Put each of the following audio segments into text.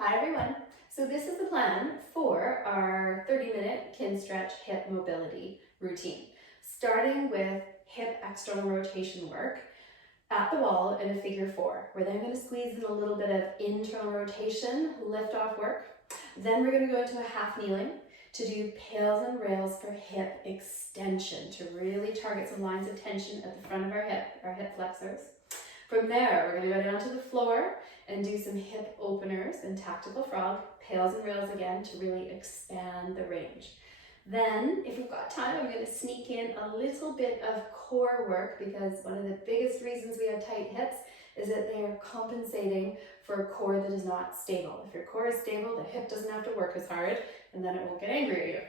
Hi everyone. So this is the plan for our 30-minute Kinstretch hip mobility routine, starting with hip external rotation work at the wall in a figure 4. We're then going to squeeze in a little bit of internal rotation, lift off work. Then we're going to go into a half kneeling to do PAILs and rails for hip extension to really target some lines of tension at the front of our hip flexors. From there, we're going to go down to the floor and do some hip openers and tactical frog, PAILs and rails again to really expand the range. Then, if we've got time, I'm going to sneak in a little bit of core work because one of the biggest reasons we have tight hips is that they are compensating for a core that is not stable. If your core is stable, the hip doesn't have to work as hard and then it won't get angry at you.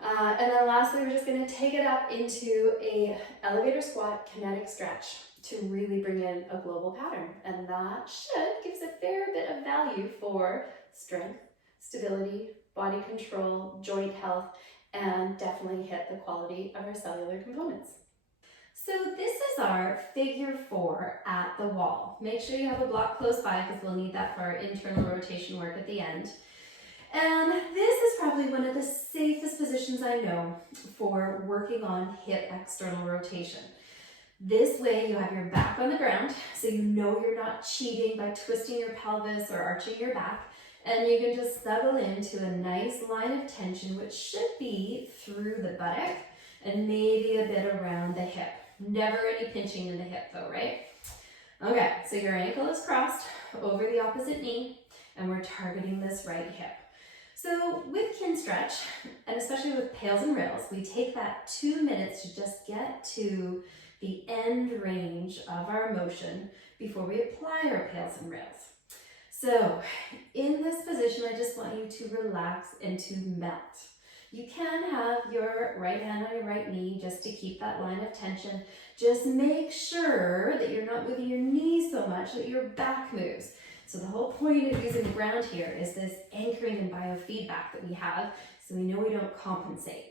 And then lastly, we're just going to take it up into a elevator squat kinetic stretch to really bring in a global pattern. And that should give us a fair bit of value for strength, stability, body control, joint health, and definitely hit the quality of our cellular components. So this is our figure 4 at the wall. Make sure you have a block close by because we'll need that for our internal rotation work at the end. And this is probably one of the safest positions I know for working on hip external rotation. This way you have your back on the ground, so you know you're not cheating by twisting your pelvis or arching your back, and you can just snuggle into a nice line of tension, which should be through the buttock and maybe a bit around the hip. Never any pinching in the hip though, right? Okay, so your ankle is crossed over the opposite knee, and we're targeting this right hip. So with Kinstretch, and especially with PAILs and rails, we take that 2 minutes to just get to the end range of our motion before we apply our PAILs and rails. So in this position, I just want you to relax and to melt. You can have your right hand on your right knee just to keep that line of tension. Just make sure that you're not moving your knees so much that your back moves. So the whole point of using the ground here is this anchoring and biofeedback that we have, so we know we don't compensate.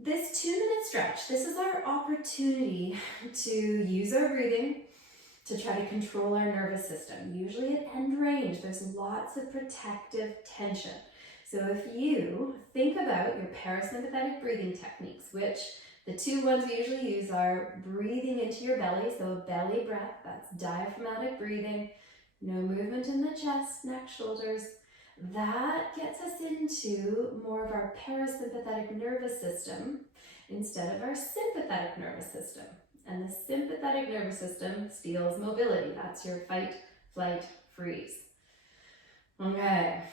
This 2-minute stretch, this is our opportunity to use our breathing to try to control our nervous system. Usually at end range, there's lots of protective tension. So if you think about your parasympathetic breathing techniques, which the 2 ones we usually use are breathing into your belly, so a belly breath, that's diaphragmatic breathing, no movement in the chest, neck, shoulders. That gets us into more of our parasympathetic nervous system instead of our sympathetic nervous system. And the sympathetic nervous system steals mobility. That's your fight, flight, freeze. Okay,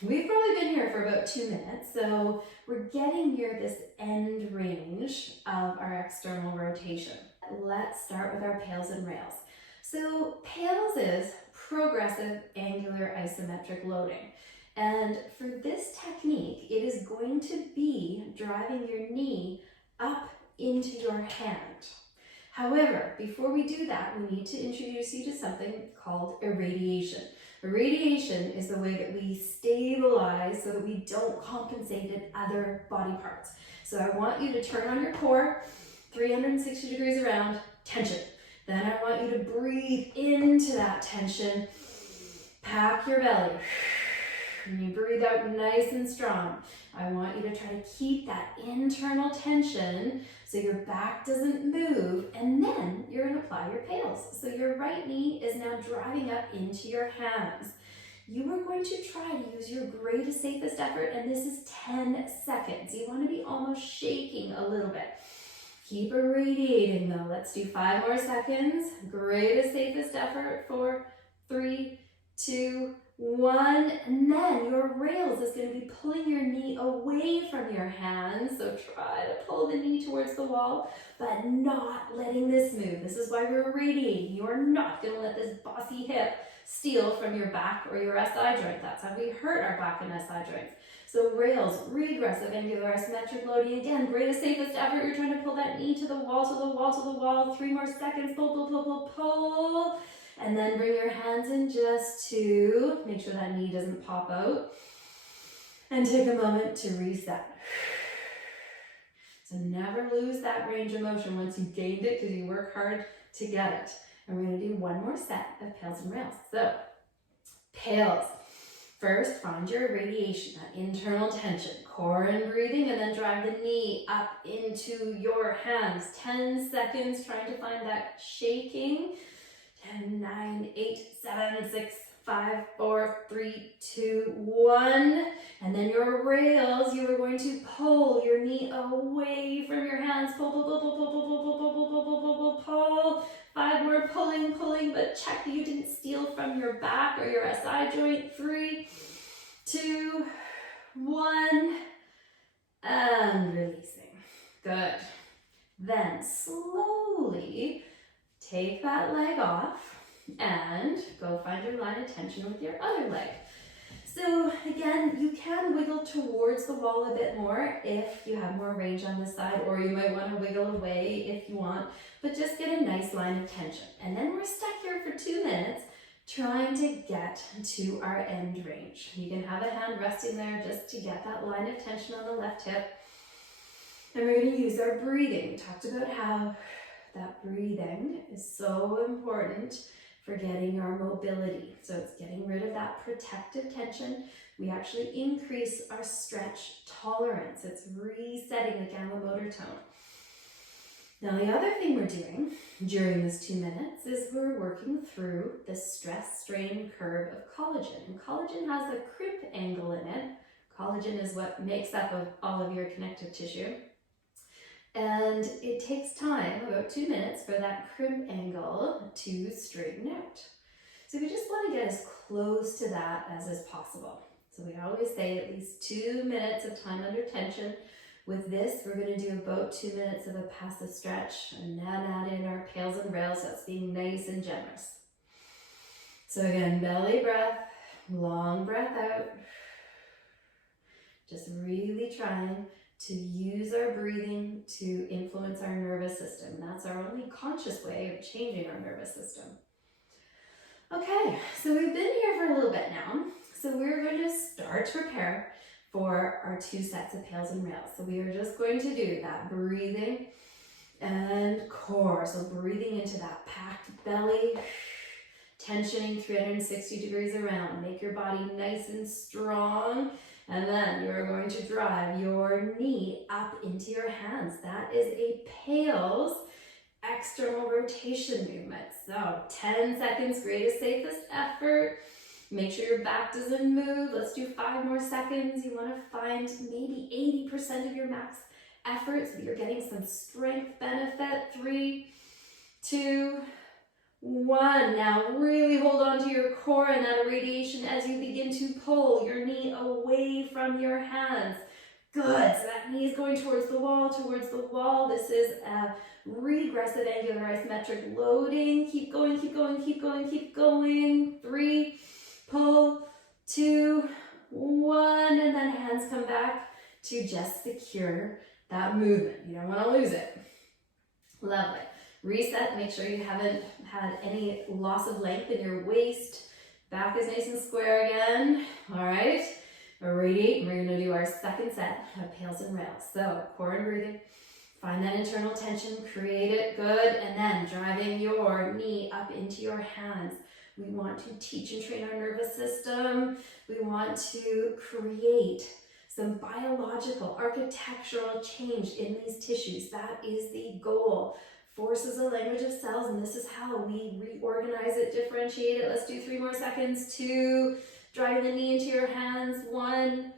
we've probably been here for about 2 minutes, so we're getting near this end range of our external rotation. Let's start with our PAILs and rails. So PAILs is progressive angular isometric loading. And for this technique, it is going to be driving your knee up into your hand. However, before we do that, we need to introduce you to something called irradiation. Irradiation is the way that we stabilize so that we don't compensate at other body parts. So I want you to turn on your core, 360 degrees around, tension. Then I want you to breathe into that tension, pack your belly. And you breathe out nice and strong. I want you to try to keep that internal tension so your back doesn't move, and then you're going to apply your PAILs. So your right knee is now driving up into your hands. You are going to try to use your greatest, safest effort, and this is 10 seconds. You want to be almost shaking a little bit. Keep irradiating though. Let's do 5 more seconds. Greatest, safest effort for 3, 2, 1, and then your rails is going to be pulling your knee away from your hands. So try to pull the knee towards the wall, but not letting this move. This is why we're irradiating. You're not going to let this bossy hip steal from your back or your SI joint. That's how we hurt our back and SI joints. So rails, regressive angular isometric loading. Again, greatest, safest effort. You're trying to pull that knee to the wall, to the wall, to the wall. 3 more seconds. Pull, pull, pull, pull, pull. And then bring your hands in just to make sure that knee doesn't pop out. And take a moment to reset. So never lose that range of motion once you've gained it because you work hard to get it. And we're going to do one more set of PAILs and rails. So PAILs. First, find your radiation, that internal tension, core and breathing, and then drive the knee up into your hands. 10 seconds trying to find that shaking. 10, 9, 8, 7, 6, 5, 4, 3, 2, 1. And then your rails, you are going to pull your knee away from your hands. Pull, pull, pull, pull, pull, pull, pull, pull, pull, pull, pull, pull, pull, pull. 5 more pulling, but check that you didn't steal from your back or your SI joint. 3, 2, 1, and releasing. Good. Then slowly take that leg off and go find your line of tension with your other leg. So again, you can wiggle towards the wall a bit more if you have more range on this side, or you might want to wiggle away if you want, but just get a nice line of tension. And then we're stuck here for 2 minutes trying to get to our end range. You can have a hand resting there just to get that line of tension on the left hip. And we're going to use our breathing. We talked about how that breathing is so important for getting our mobility. So it's getting rid of that protective tension. We actually increase our stretch tolerance. It's resetting the gamma motor tone. Now the other thing we're doing during this 2 minutes is we're working through the stress-strain curve of collagen. And collagen has a crimp angle in it. Collagen is what makes up of all of your connective tissue. And it takes time, about 2 minutes, for that crimp angle to straighten out. So we just want to get as close to that as is possible. So we always say at least 2 minutes of time under tension. With this, we're going to do about 2 minutes of a passive stretch, and then add in our PAILs and rails. That's being nice and generous. So again, belly breath, long breath out. Just really trying to use our breathing to influence our nervous system. That's our only conscious way of changing our nervous system. Okay, so we've been here for a little bit now. So we're going to start to prepare for our 2 sets of PAILs and rails. So we are just going to do that breathing and core. So breathing into that packed belly, tensioning 360 degrees around. Make your body nice and strong. And then you're going to drive your knee up into your hands. That is a PAILs external rotation movement. So 10 seconds, greatest, safest effort. Make sure your back doesn't move. Let's do 5 more seconds. You want to find maybe 80% of your max effort so you're getting some strength benefit. 3, 2, 1. Now really hold on to your core and that radiation as you begin to pull your knee away from your hands. Good. So that knee is going towards the wall, This is a regressive angular isometric loading. Keep going, keep going, keep going, keep going. 3, pull, 2, 1, and then hands come back to just secure that movement. You don't want to lose it. Lovely. Reset, make sure you haven't had any loss of length in your waist. Back is nice and square again. All right, radiate. We're gonna do our second set of PAILs and rails. So core and breathing, find that internal tension, create it, good. And then driving your knee up into your hands. We want to teach and train our nervous system. We want to create some biological, architectural change in these tissues. That is the goal. Force is a language of cells, and this is how we reorganize it, differentiate it. Let's do 3 more seconds. 2, driving the knee into your hands. 1,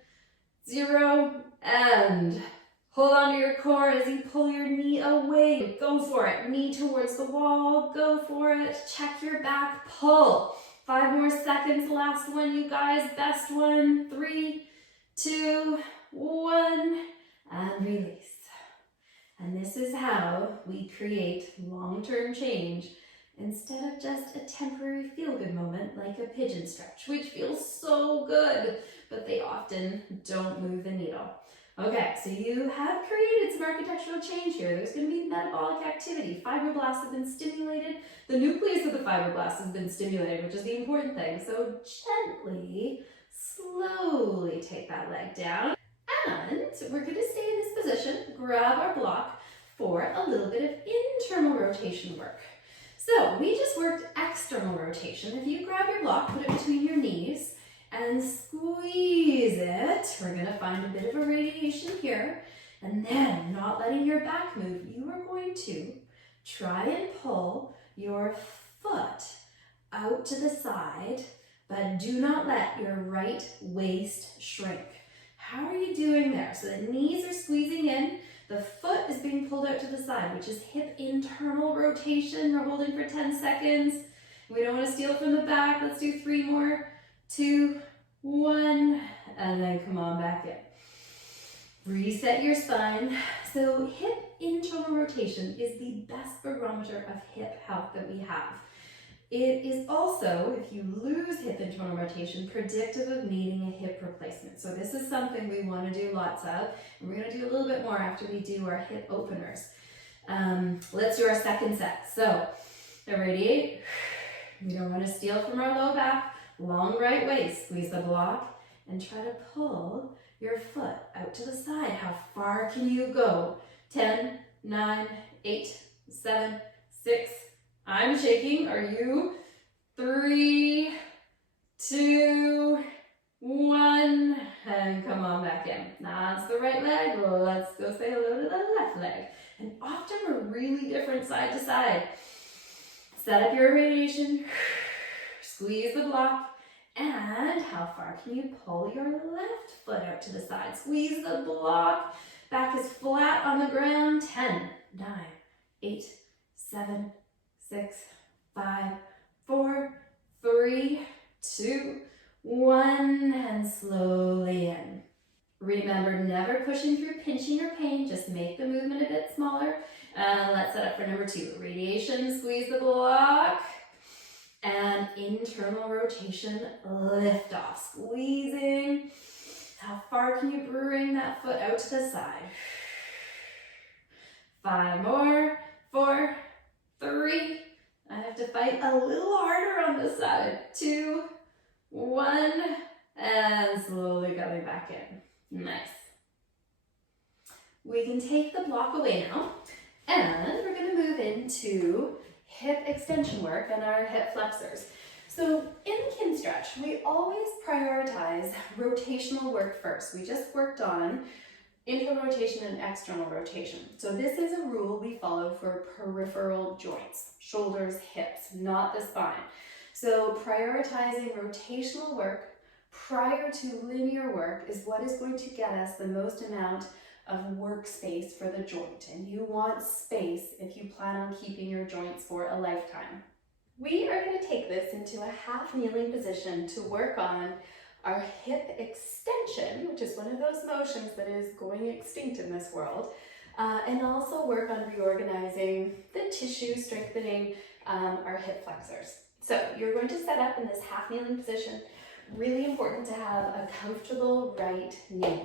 0, and hold on to your core as you pull your knee away. Go for it. Knee towards the wall. Go for it. Check your back. Pull. 5 more seconds. Last one, you guys. Best one. 3, 2, 1, and release. And this is how we create long-term change instead of just a temporary feel-good moment like a pigeon stretch, which feels so good, but they often don't move the needle. Okay, so you have created some architectural change here. There's going to be metabolic activity. Fibroblasts have been stimulated. The nucleus of the fibroblast has been stimulated, which is the important thing. So gently, slowly take that leg down. And we're going to stay in this position, grab our block for a little bit of internal rotation work. So we just worked external rotation. If you grab your block, put it between your knees, and squeeze it. We're gonna find a bit of a radiation here, and then not letting your back move, you are going to try and pull your foot out to the side, but do not let your right waist shrink. How are you doing there? So the knees are squeezing in, the foot is being pulled out to the side, which is hip internal rotation. We're holding for 10 seconds. We don't want to steal from the back. Let's do 3 more. 2, 1, and then come on back in. Reset your spine. So hip internal rotation is the best barometer of hip health that we have. It is also, if you lose hip internal rotation, predictive of needing a hip replacement. So this is something we want to do lots of, and we're going to do a little bit more after we do our hip openers. Let's do our second set. So irradiate. We don't want to steal from our low back. Long right waist. Squeeze the block and try to pull your foot out to the side. How far can you go? 10, 9, 8, 7, 6. I'm shaking. Are you? 3, 2, 1. And come on back in. That's the right leg. Let's go say hello to the left leg. And often we're really different side to side. Set up your radiation. Squeeze the block. And how far can you pull your left foot out to the side? Squeeze the block. Back is flat on the ground. 10, 9, 8, 7, 6, 5, 4, 3, 2, 1, and slowly in. Remember, never pushing through pinching or pain, just make the movement a bit smaller. Let's set up for number 2. Radiation, squeeze the block, and internal rotation, lift off. Squeezing. How far can you bring that foot out to the side? 5 more, 4, 3, I have to fight a little harder on this side. 2, 1, and slowly coming back in. Nice. We can take the block away now, and we're going to move into hip extension work and our hip flexors. So in the kin stretch, we always prioritize rotational work first. We just worked on internal rotation and external rotation. So this is a rule we follow for peripheral joints, shoulders, hips, not the spine. So prioritizing rotational work prior to linear work is what is going to get us the most amount of workspace for the joint. And you want space if you plan on keeping your joints for a lifetime. We are going to take this into a half kneeling position to work on our hip extension, which is one of those motions that is going extinct in this world, and also work on reorganizing the tissue, strengthening our hip flexors. So you're going to set up in this half kneeling position. Really important to have a comfortable right knee.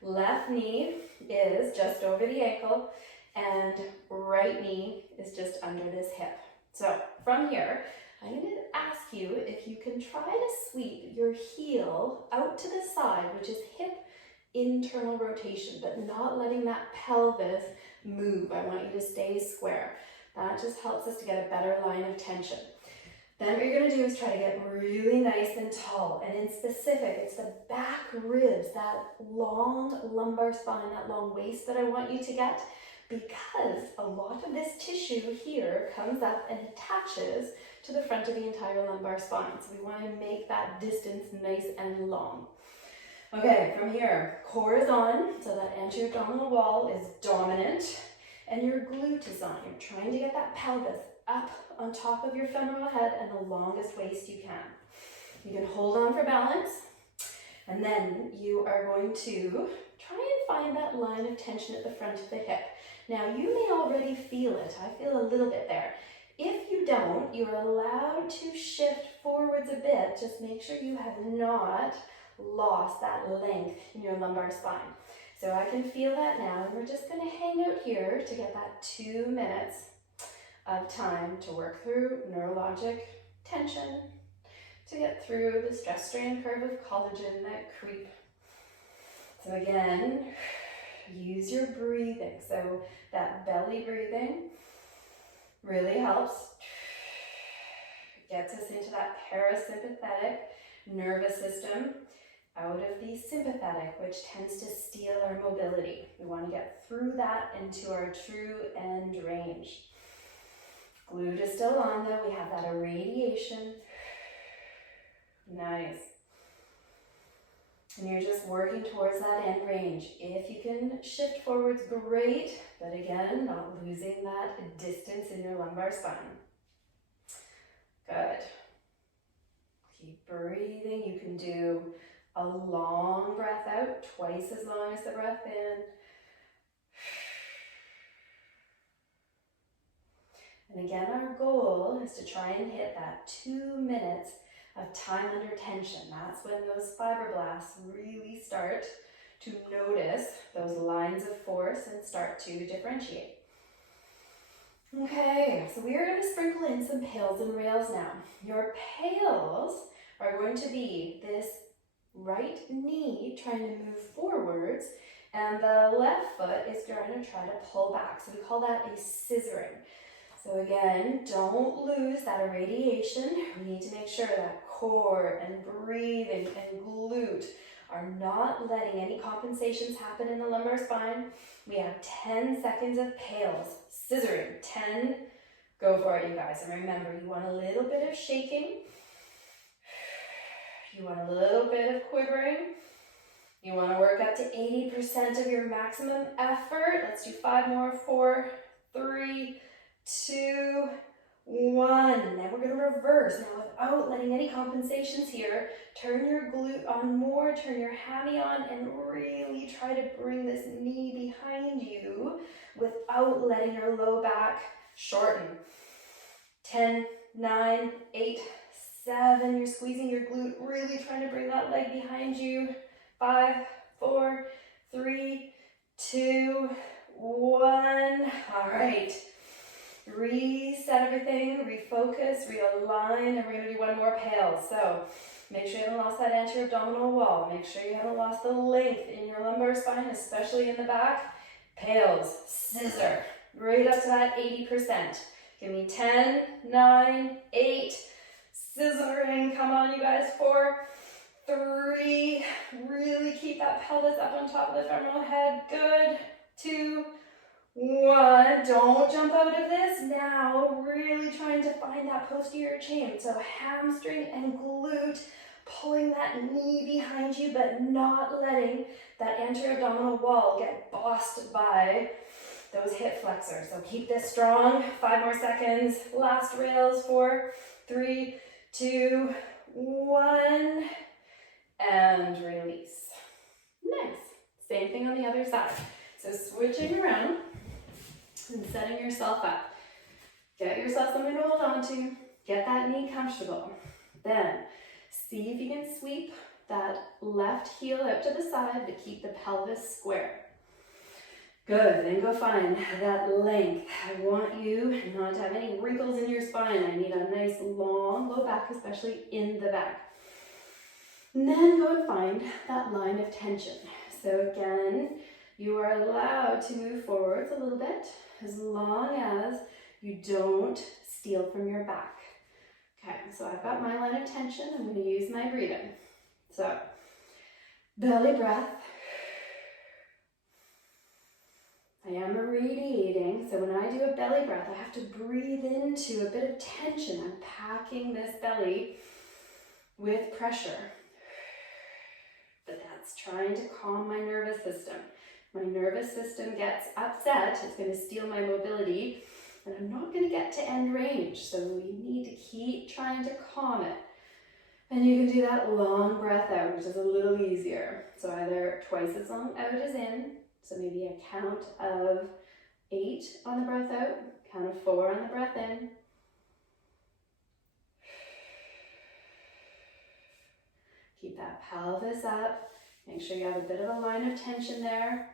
Left knee is just over the ankle, and right knee is just under this hip. So from here, I'm going to ask you if you can try to sweep your heel out to the side, which is hip internal rotation, but not letting that pelvis move. I want you to stay square. That just helps us to get a better line of tension. Then what you're going to do is try to get really nice and tall. And in specific, it's the back ribs, that long lumbar spine, that long waist that I want you to get, because a lot of this tissue here comes up and attaches to the front of the entire lumbar spine. So we want to make that distance nice and long. Okay, from here, core is on, so that anterior-abdominal wall is dominant, and your glute is on. You're trying to get that pelvis up on top of your femoral head and the longest waist you can. You can hold on for balance, and then you are going to try and find that line of tension at the front of the hip. Now, you may already feel it. I feel a little bit there. If you don't, you're allowed to shift forwards a bit. Just make sure you have not lost that length in your lumbar spine. So I can feel that now, and we're just going to hang out here to get that 2 minutes of time to work through neurologic tension, to get through the stress strain curve of collagen that creep. So again, use your breathing. So that belly breathing really helps. Gets us into that parasympathetic nervous system out of the sympathetic, which tends to steal our mobility. We want to get through that into our true end range. Glute is still on though. We have that irradiation. Nice. And you're just working towards that end range. If you can shift forwards, great. But again, not losing that distance in your lumbar spine. Good. Keep breathing. You can do a long breath out, twice as long as the breath in. And again, our goal is to try and hit that 2 minutes of time under tension. That's when those fibroblasts really start to notice those lines of force and start to differentiate. Okay, so we are going to sprinkle in some PAILs and rails now. Your PAILs are going to be this right knee trying to move forwards, and the left foot is going to try to pull back. So we call that a scissoring. So again, don't lose that irradiation. We need to make sure that core and breathing and glute are not letting any compensations happen in the lumbar spine. We have 10 seconds of PAILs, scissoring, 10, go for it you guys. And remember, you want a little bit of shaking. You want a little bit of quivering. You want to work up to 80% of your maximum effort. Let's do 5 more, 4, 3, 2, 1. Then we're going to reverse. Now without letting any compensations here, turn your glute on more, turn your hammy on, and really try to bring this knee behind you without letting your low back shorten. 10, 9, 8, 7. You're squeezing your glute, really trying to bring that leg behind you. 5, 4, 3, 2, 1. All right. Reset everything, refocus, realign, and we're going to do 1 more PAIL. So make sure you haven't lost that anterior abdominal wall. Make sure you haven't lost the length in your lumbar spine, especially in the back. PAILs, scissor, right up to that 80%. Give me 10, 9, 8, scissoring. Come on, you guys. 4, 3, really keep that pelvis up on top of the femoral head. Good. 2, 1, don't jump out of this. Now, really trying to find that posterior chain. So hamstring and glute, pulling that knee behind you, but not letting that anterior abdominal wall get bossed by those hip flexors. So keep this strong. 5 more seconds. Last rails. 4, 3, 2, 1. And release. Nice. Same thing on the other side. So switching around and setting yourself up. Get yourself something to hold on to. Get that knee comfortable. Then see if you can sweep that left heel out to the side to keep the pelvis square. Good. Then go find that length. I want you not to have any wrinkles in your spine. I need a nice long low back, especially in the back. And then go and find that line of tension. So again, you are allowed to move forwards a little bit as long as you don't steal from your back. Okay, so I've got my line of tension. I'm going to use my breathing. So, belly breath. I am irradiating, so when I do a belly breath, I have to breathe into a bit of tension. I'm packing this belly with pressure. But that's trying to calm my nervous system. My nervous system gets upset, it's going to steal my mobility, and I'm not going to get to end range. So we need to keep trying to calm it. And you can do that long breath out, which is a little easier. So either twice as long out as in, so maybe a count of 8 on the breath out, count of 4 on the breath in. Keep that pelvis up. Make sure you have a bit of a line of tension there.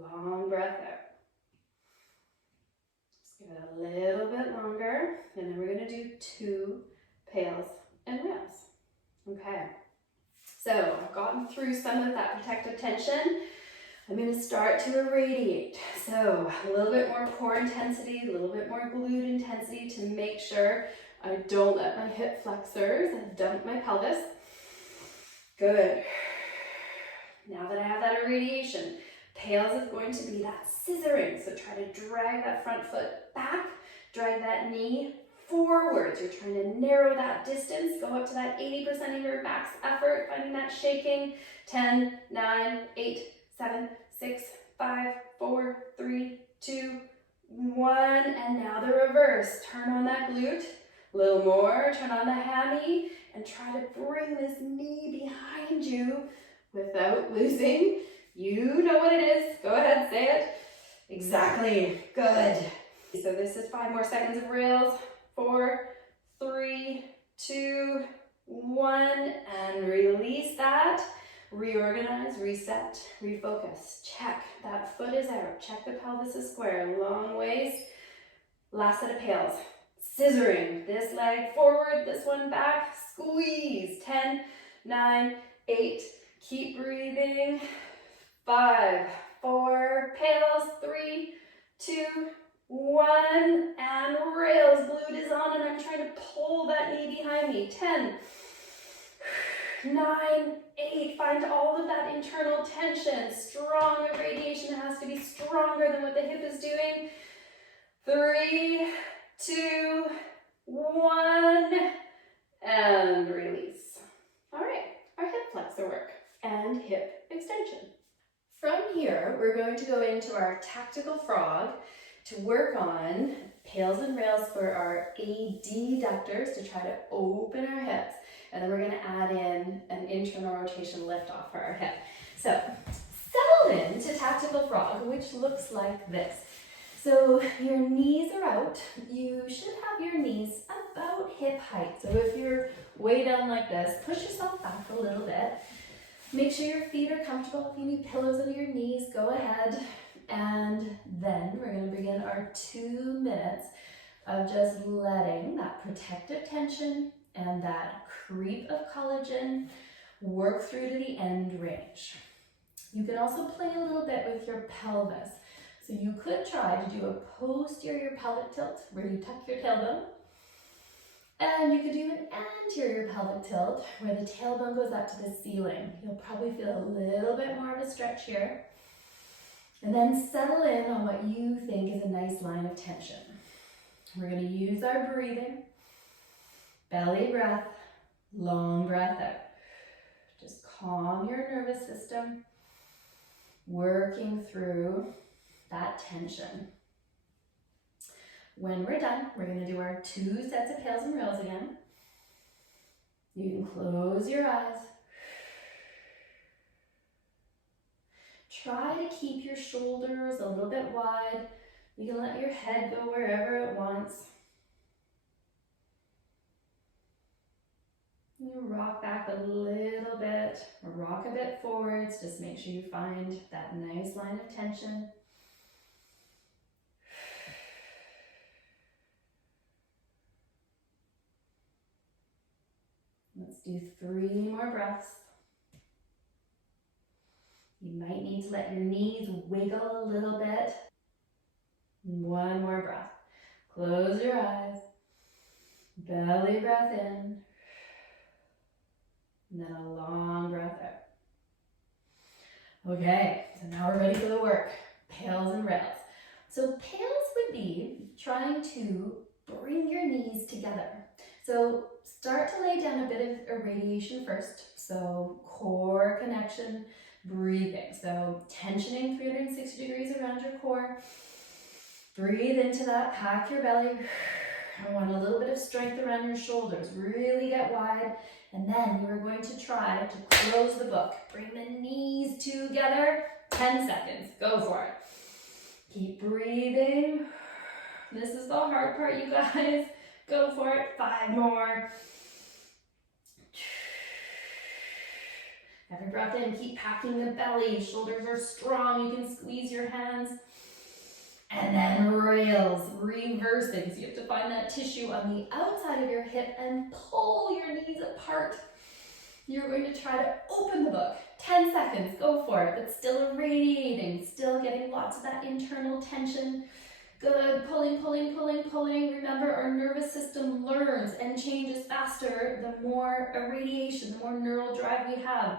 Long breath out. Just give it a little bit longer, and then we're going to do 2 PAILs and rails. Okay. So I've gotten through some of that protective tension. I'm going to start to irradiate. So a little bit more core intensity, a little bit more glute intensity to make sure I don't let my hip flexors and dump my pelvis. Good. Now that I have that irradiation, PAILs is going to be that scissoring. So try to drag that front foot back, drag that knee forwards. You're trying to narrow that distance, go up to that 80% of your max effort, finding that shaking. 10, 9, 8, 7, 6, 5, 4, 3, 2, 1. And now the reverse. Turn on that glute. A little more. Turn on the hammy and try to bring this knee behind you without losing. You know what it is. Go ahead, say it. Exactly. Good. So this is 5 more seconds of rails. 4, 3, 2, 1. And release that. Reorganize, reset, refocus. Check. That foot is out. Check the pelvis is square. Long waist. Last set of PAILs. Scissoring. This leg forward, this one back. Squeeze. 10, 9, 8. Keep breathing. 5, 4. PAILs. 3, 2, 1. And rails. Glute is on and I'm trying to pull that knee behind me. 10, 9, 8. Find all of that internal tension. Strong irradiation has to be stronger than what the hip is doing. 3, 2, 1. And release. All right, our hip flexor work and hip extension. From here, we're going to go into our tactical frog to work on PAILs and rails for our adductors to try to open our hips. And then we're going to add in an internal rotation lift off for our hip. So settle into tactical frog, which looks like this. So your knees are out. You should have your knees about hip height. So if you're way down like this, push yourself back a little bit. Make sure your feet are comfortable. If you need pillows under your knees, go ahead. And then we're going to begin our 2 minutes of just letting that protective tension and that creep of collagen work through to the end range. You can also play a little bit with your pelvis. So you could try to do a posterior pelvic tilt where you tuck your tailbone. And you could do an anterior pelvic tilt where the tailbone goes up to the ceiling. You'll probably feel a little bit more of a stretch here. And then settle in on what you think is a nice line of tension. We're going to use our breathing. Belly breath, long breath out. Just calm your nervous system, working through that tension. When we're done, we're going to do our 2 sets of PAILs and rails again. You can close your eyes. Try to keep your shoulders a little bit wide. You can let your head go wherever it wants. You rock back a little bit, or rock a bit forwards. Just make sure you find that nice line of tension. Let's do 3 more breaths. You might need to let your knees wiggle a little bit. 1 more breath. Close your eyes. Belly breath in. And then a long breath out. Okay, so now we're ready for the work. PAILs and rails. So PAILs would be trying to bring your knees together. So start to lay down a bit of irradiation first. So core connection, breathing. So tensioning 360 degrees around your core. Breathe into that, pack your belly. I want a little bit of strength around your shoulders. Really get wide. And then you're going to try to close the book. Bring the knees together. 10 seconds. Go for it. Keep breathing. This is the hard part, you guys. Go for it. 5 more. Every breath in, keep packing the belly. Shoulders are strong. You can squeeze your hands. And then rails, reversing. So you have to find that tissue on the outside of your hip and pull your knees apart. You're going to try to open the book. 10 seconds, go for it, but still irradiating, still getting lots of that internal tension. Good, pulling, pulling, pulling, pulling. Remember, our nervous system learns and changes faster the more irradiation, the more neural drive we have.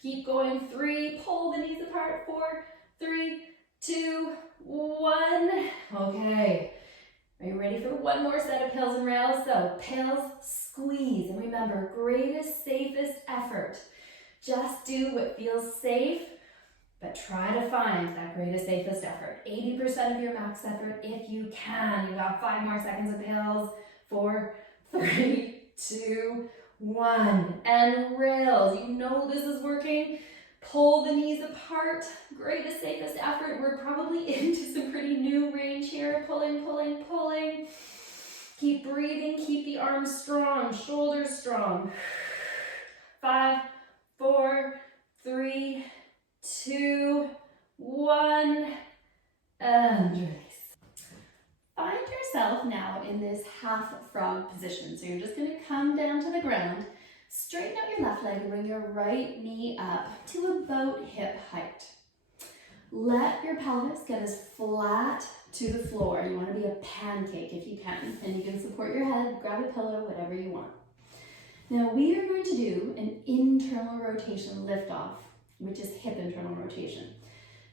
Keep going, 3, pull the knees apart, 4, 3, 2, 1. Okay, are you ready for one more set of PAILs and rails? So, PAILs, squeeze, and remember, greatest, safest effort. Just do what feels safe, but try to find that greatest, safest effort. 80% of your max effort if you can. You got 5 more seconds of PAILs. 4, 3, 2, 1. And rails. You know this is working. Pull the knees apart. Greatest, safest effort. We're probably into some pretty new range here. Pulling, pulling, pulling. Keep breathing. Keep the arms strong. Shoulders strong. 5, 4, 3, 2, 1, and release. Find yourself now in this half frog position. So you're just going to come down to the ground, straighten out your left leg, and bring your right knee up to about hip height. Let your pelvis get as flat to the floor. You want to be a pancake if you can, and you can support your head, grab a pillow, whatever you want. Now we are going to do an internal rotation lift-off, which is hip internal rotation.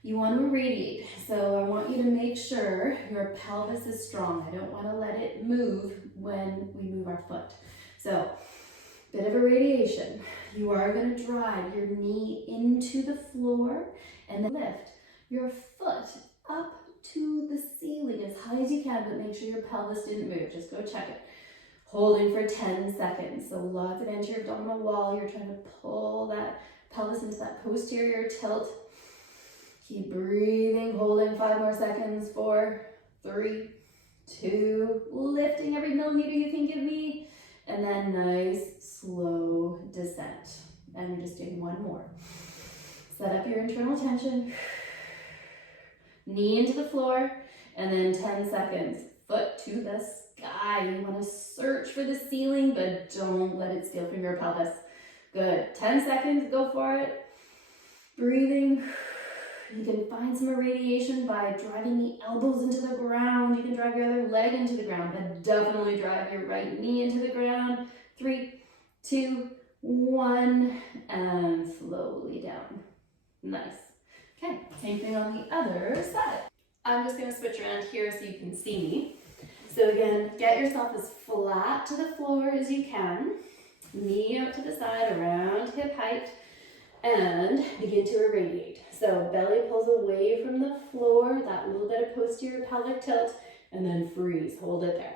You want to irradiate, so I want you to make sure your pelvis is strong. I don't want to let it move when we move our foot. So, bit of irradiation. You are going to drive your knee into the floor and then lift your foot up to the ceiling as high as you can, but make sure your pelvis didn't move. Just go check it. Holding for 10 seconds. So lots of anterior abdominal wall. You're trying to pull that pelvis into that posterior tilt. Keep breathing, holding 5 more seconds. 4, 3, 2, lifting every millimeter you can give me. And then nice, slow descent. And we're just doing one more. Set up your internal tension. Knee into the floor. And then 10 seconds. Foot to the sky. You want to search for the ceiling, but don't let it steal from your pelvis. Good. 10 seconds, go for it. Breathing. You can find some irradiation by driving the elbows into the ground. You can drive your other leg into the ground, but definitely drive your right knee into the ground. 3, 2, 1, and slowly down. Nice. Okay, same thing on the other side. I'm just going to switch around here so you can see me. So again, get yourself as flat to the floor as you can. Knee out to the side, around hip height, and begin to irradiate. So belly pulls away from the floor, that little bit of posterior pelvic tilt, and then freeze, hold it there.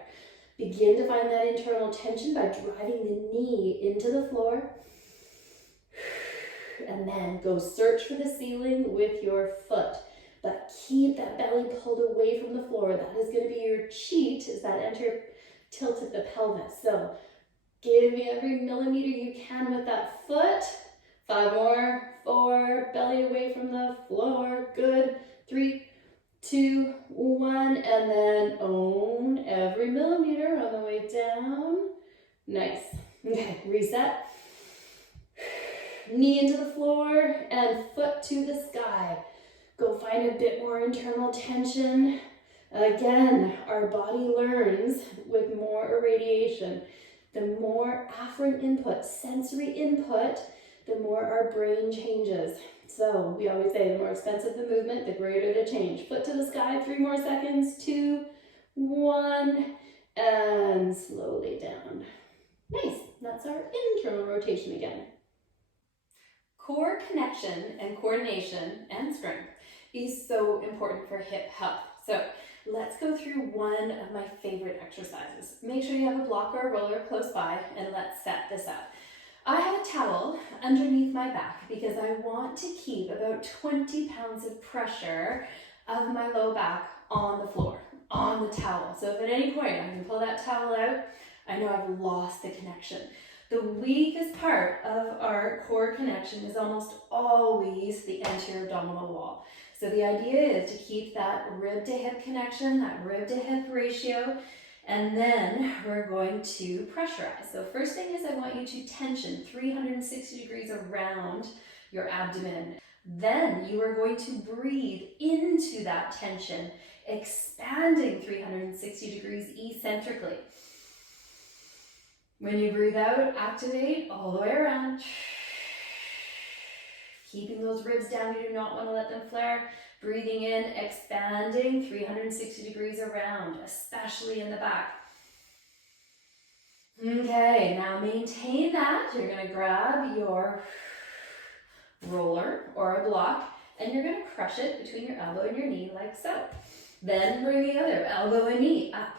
Begin to find that internal tension by driving the knee into the floor, and then go search for the ceiling with your foot. But keep that belly pulled away from the floor. That is going to be your cheat, is that anterior tilt of the pelvis. So give me every millimeter you can with that foot. 5 more, 4, belly away from the floor, good. 3, 2, 1, and then own every millimeter on the way down. Nice. Okay, reset. Knee into the floor and foot to the sky. Go find a bit more internal tension. Again, our body learns with more irradiation. The more afferent input, sensory input, the more our brain changes. So we always say the more expensive the movement, the greater the change. Foot to the sky, 3 more seconds, 2, 1, and slowly down. Nice, that's our internal rotation again. Core connection and coordination and strength is so important for hip health. So let's go through one of my favorite exercises. Make sure you have a block or a roller close by, and let's set this up. I have a towel underneath my back because I want to keep about 20 pounds of pressure of my low back on the floor, on the towel. So if at any point I can pull that towel out, I know I've lost the connection. The weakest part of our core connection is almost always the anterior abdominal wall. So the idea is to keep that rib to hip connection, that rib to hip ratio, And then we're going to pressurize. So first thing is I want you to tension 360 degrees around your abdomen. Then you are going to breathe into that tension, expanding 360 degrees eccentrically. When you breathe out, activate all the way around. Keeping those ribs down, you do not want to let them flare. Breathing in, expanding 360 degrees around, especially in the back. Okay, now maintain that. You're going to grab your roller or a block and you're going to crush it between your elbow and your knee like so. Then bring the other elbow and knee up.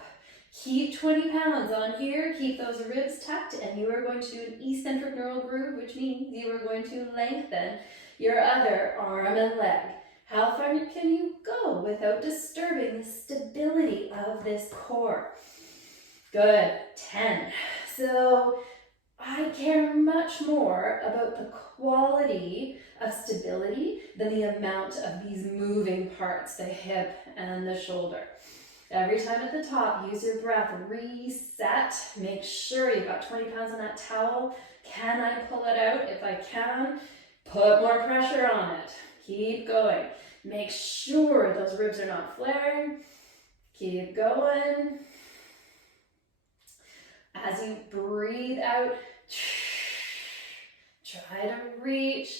Keep 20 pounds on here, keep those ribs tucked, and you are going to do an eccentric neural groove, which means you are going to lengthen your other arm and leg. How far can you go without disturbing the stability of this core? Good, 10. So I care much more about the quality of stability than the amount of these moving parts, the hip and the shoulder. Every time at the top, use your breath, reset, make sure you've got 20 pounds on that towel. Can I pull it out? If I can, put more pressure on it. Keep going. Make sure those ribs are not flaring. Keep going. As you breathe out, try to reach.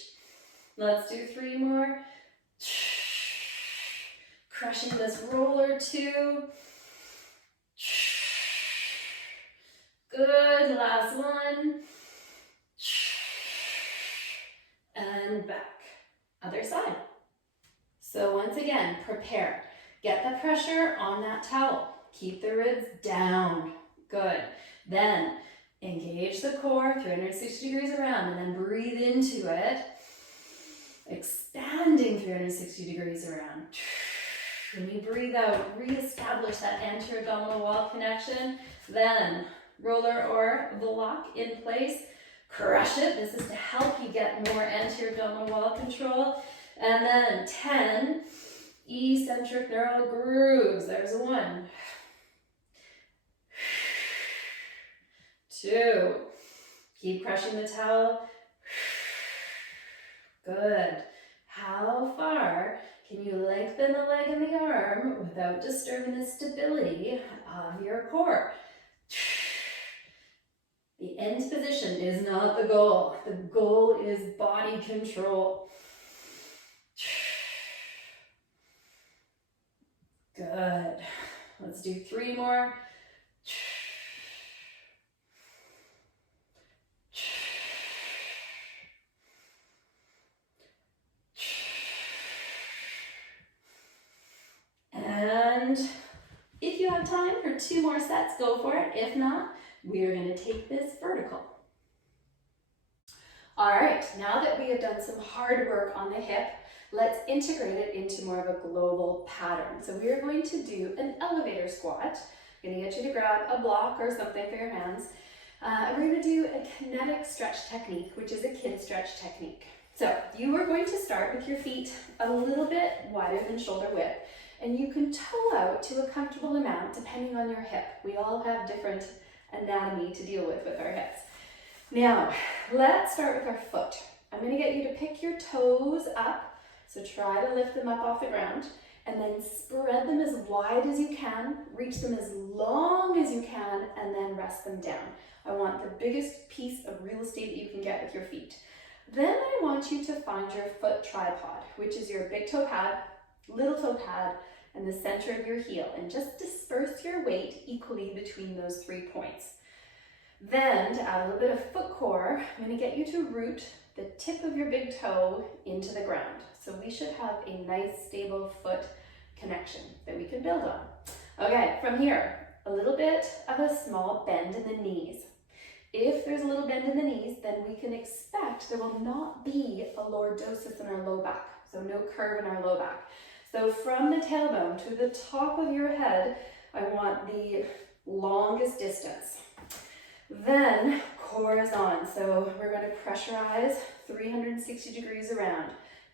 Let's do 3 more. Crushing this roller 2. Good, last one. And back. Other side. So once again, prepare. Get the pressure on that towel. Keep the ribs down. Good. Then engage the core 360 degrees around and then breathe into it. Expanding 360 degrees around. When you breathe out, reestablish that anterior abdominal wall connection. Then roller or block in place. Crush it. This is to help you get more anterior abdominal wall control. And then 10 eccentric neural grooves. There's 1. 2. Keep crushing the towel. Good. How far can you lengthen the leg and the arm without disturbing the stability of your core? The end position is not the goal. The goal is body control. Good. Let's do 3 more. And if you have time for 2 more sets, go for it. If not, we are going to take this vertical. All right, now that we have done some hard work on the hip, let's integrate it into more of a global pattern. So we are going to do an elevator squat. I'm going to get you to grab a block or something for your hands. And we're going to do a kinetic stretch technique, which is a kid stretch technique. So you are going to start with your feet a little bit wider than shoulder width, and you can toe out to a comfortable amount depending on your hip. We all have different anatomy to deal with our hips. Now, let's start with our foot. I'm going to get you to pick your toes up, so try to lift them up off the ground, and then spread them as wide as you can, reach them as long as you can, and then rest them down. I want the biggest piece of real estate that you can get with your feet. Then I want you to find your foot tripod, which is your big toe pad, little toe pad, and the center of your heel, and just disperse your weight equally between those 3 points. Then, to add a little bit of foot core, I'm going to get you to root the tip of your big toe into the ground. So we should have a nice, stable foot connection that we can build on. Okay, from here, a little bit of a small bend in the knees. If there's a little bend in the knees, then we can expect there will not be a lordosis in our low back, so no curve in our low back. So from the tailbone to the top of your head, I want the longest distance. Then core is on, so we're going to pressurize 360 degrees around,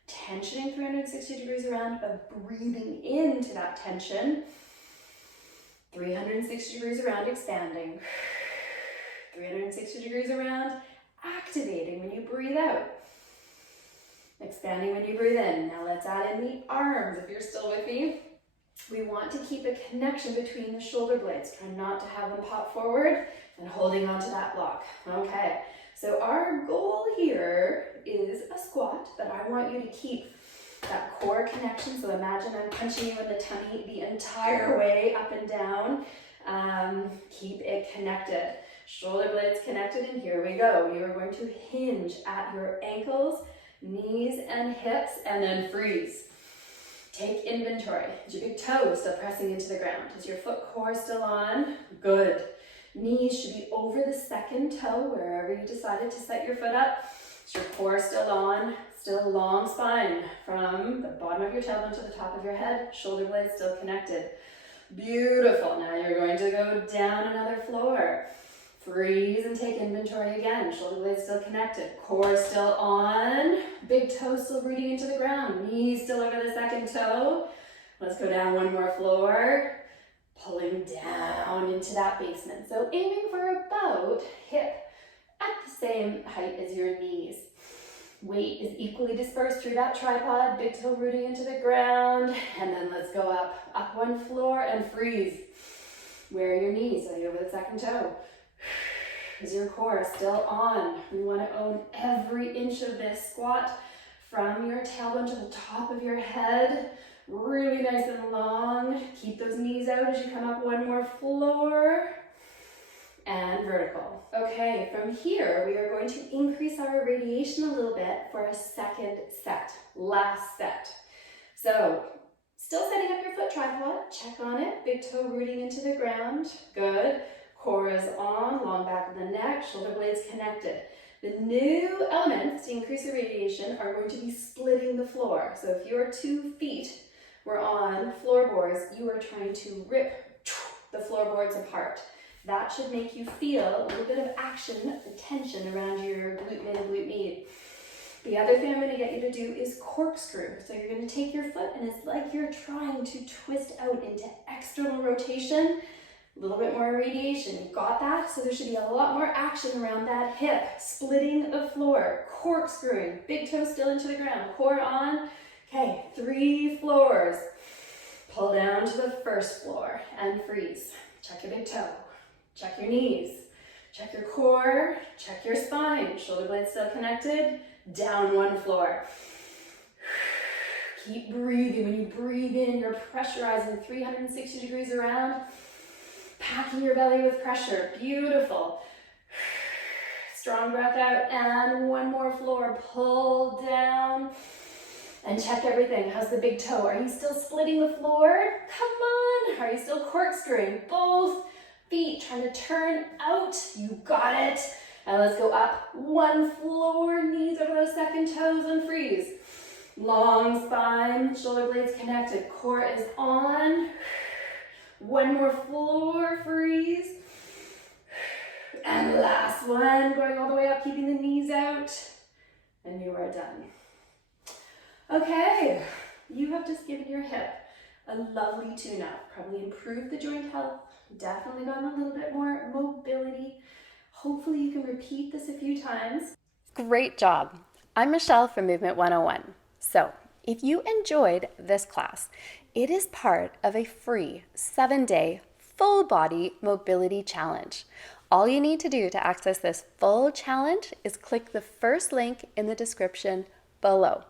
tensioning 360 degrees around, but breathing into that tension. 360 degrees around, expanding. 360 degrees around, activating when you breathe out. Expanding when you breathe in. Now let's add in the arms if you're still with me. We want to keep a connection between the shoulder blades. Try not to have them pop forward and holding onto that block. Okay, so our goal here is a squat, but I want you to keep that core connection. So imagine I'm punching you in the tummy the entire way up and down. Keep it connected. Shoulder blades connected, and here we go. You are going to hinge at your ankles, knees and hips, and then freeze. Take inventory. Is your big toe still pressing into the ground? Is your foot core still on? Good. Knees should be over the second toe, wherever you decided to set your foot up. Is your core still on? Still long spine from the bottom of your tailbone to the top of your head. Shoulder blades still connected. Beautiful. Now you're going to go down another floor. Freeze and take inventory again. Shoulder blades still connected. Core still on. Big toe still rooting into the ground. Knees still over the second toe. Let's go down one more floor. Pulling down into that basement. So aiming for about hip at the same height as your knees. Weight is equally dispersed through that tripod. Big toe rooting into the ground. And then let's go up one floor and freeze. Where are your knees? Are you over the second toe? Is your core still on? We want to own every inch of this squat from your tailbone to the top of your head. Really nice and long. Keep those knees out as you come up one more floor. And vertical. Okay, from here we are going to increase our radiation a little bit for a second set. Last set. So, still setting up your foot tripod. Check on it. Big toe rooting into the ground. Good. Core is on, long back of the neck, shoulder blades connected. The new elements to increase the radiation are going to be splitting the floor. So if your 2 feet were on floorboards, you are trying to rip the floorboards apart. That should make you feel a little bit of action, the tension around your glute mid and glute med. The other thing I'm going to get you to do is corkscrew. So you're going to take your foot and it's like you're trying to twist out into external rotation. A little bit more radiation. You got that? So there should be a lot more action around that hip. Splitting the floor, corkscrewing, big toe still into the ground, core on. Okay, 3 floors. Pull down to the first floor and freeze. Check your big toe. Check your knees. Check your core. Check your spine. Shoulder blades still connected. Down 1 floor. Keep breathing. When you breathe in, you're pressurizing 360 degrees around. Packing your belly with pressure. Beautiful. Strong breath out and 1 more floor. Pull down and check everything. How's the big toe? Are you still splitting the floor? Come on. Are you still corkscrewing? Both feet trying to turn out. You got it. And let's go up 1 floor. Knees over those second toes and freeze. Long spine. Shoulder blades connected. Core is on. 1 more floor, freeze. And last one, going all the way up, keeping the knees out. And you are done. Okay, you have just given your hip a lovely tune-up. Probably improved the joint health, definitely gotten a little bit more mobility. Hopefully you can repeat this a few times. Great job. I'm Michelle from Movement 101. So, if you enjoyed this class, it is part of a free 7-day full body mobility challenge. All you need to do to access this full challenge is click the first link in the description below.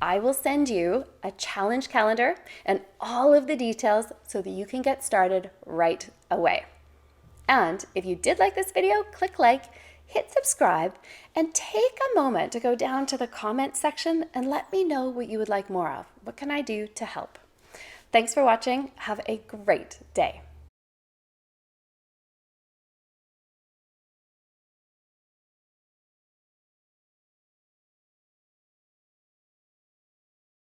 I will send you a challenge calendar and all of the details so that you can get started right away. And if you did like this video, click like, hit subscribe, and take a moment to go down to the comment section and let me know what you would like more of. What can I do to help? Thanks for watching. Have a great day.